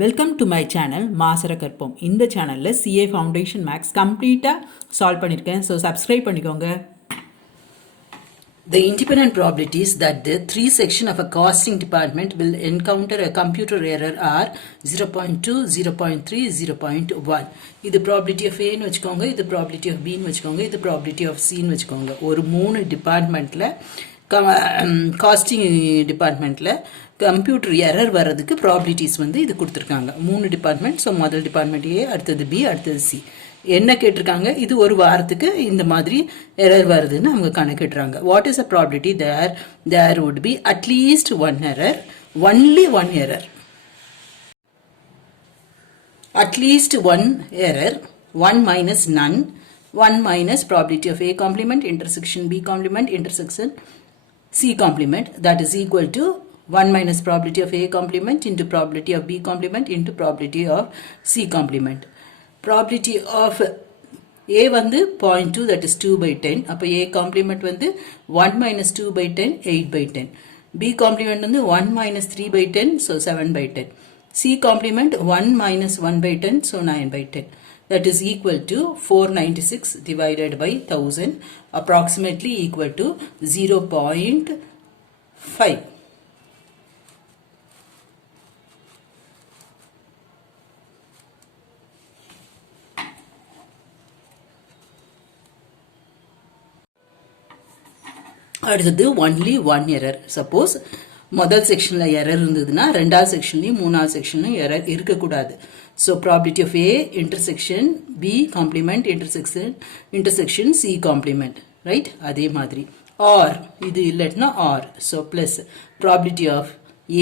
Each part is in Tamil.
வெல்கம் டு மை சேனல் மாசரகற்போம். இந்த சேனலில் சிஏ ஃபவுண்டேஷன் மேக்ஸ் கம்ப்ளீட்டாக சால்வ் பண்ணியிருக்கேன். ஸோ சப்ஸ்கிரைப் பண்ணிக்கோங்க. The independent probabilities that the 3 section of a costing department will encounter a computer error are 0.2, 0.3, 0.1. இது probability of A ன்னு வச்சுக்கோங்க, இது probability of B ன்னு வச்சுக்கோங்க, இது probability of C ன்னு வச்சுக்கோங்க. ஒரு 3 டிபார்ட்மெண்ட்டில் காஸ்டிங் டிபார்ட்மெண்ட்டில் கம்ப்யூட்டர் எரர் வர்றதுக்கு ப்ராபிலிட்டிஸ் வந்து இது கொடுத்துருக்காங்க. 3 டிபார்ட்மெண்ட். ஸோ முதல் டிபார்ட்மெண்ட் ஏ, அடுத்தது பி, அடுத்தது சி. என்ன கேட்டிருக்காங்க? இது ஒரு வாரத்துக்கு இந்த மாதிரி எரர் வருதுன்னு அவங்க கணக்கிடுறாங்க. What is a probability? There would be at least one error, only one error. At least one error, 1 minus none, 1 minus probability of A complement intersection B complement intersection C complement, that is equal to 1 minus probability of A complement into probability of B complement into probability of C complement. Probability of A வந்து 0.2, that is 2 by 10. அப்போ A complement வந்து 1 minus 2 by 10, 8 by 10. B complement வந்து 1 minus 3 by 10, so 7 by 10. C complement 1 minus 1 by 10, so 9 by 10. That is equal to 496 divided by 1000, approximately equal to 0.5. அடுத்தது ஒன்லி ஒன் எரர். சப்போஸ் முதல் செக்ஷனில் எரர் இருந்ததுன்னா ரெண்டாவது செக்ஷன்லையும் மூணாவது செக்ஷன்லையும் எரர் இருக்கக்கூடாது. So probability of A intersection B complement intersection C complement, right? அதே மாதிரி ஆர் இது இல்லைன்னா or. So plus probability of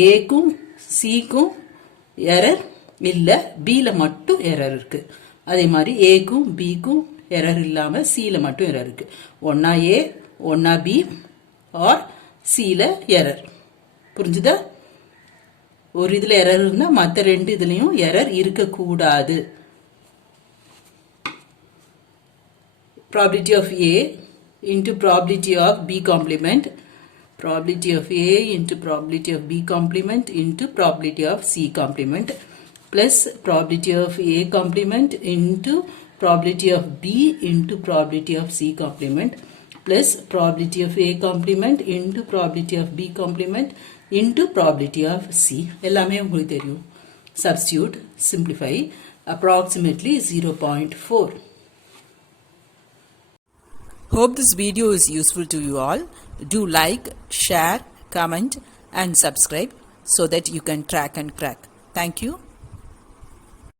ஏக்கும் சிக்கும் எரர் இல்லை, பியில் மட்டும் எரர் இருக்குது. அதே மாதிரி ஏக்கும் பிக்கும் எரர் இல்லாமல் சியில் மட்டும் எரர் இருக்குது. ஒன்னா ஏ ஒன்னா பி ஆர் சியில் எரர். புரிஞ்சுதா? ஒரு இதில் எரர் இருந்தால் மற்ற ரெண்டு இதுலையும் எரர் இருக்கக்கூடாது. Probability of A into probability of B complement, probability of A into probability of B complement into probability of C complement, plus probability of A complement into probability of B into probability of C complement, plus probability of A complement into probability of B complement into probability of C. எல்லாமே உங்களுக்கு தெரியும். Substitute, simplify, approximately 0.4. Hope this video is useful to you all. Do like, share, comment and subscribe so that you can track and crack. Thank you.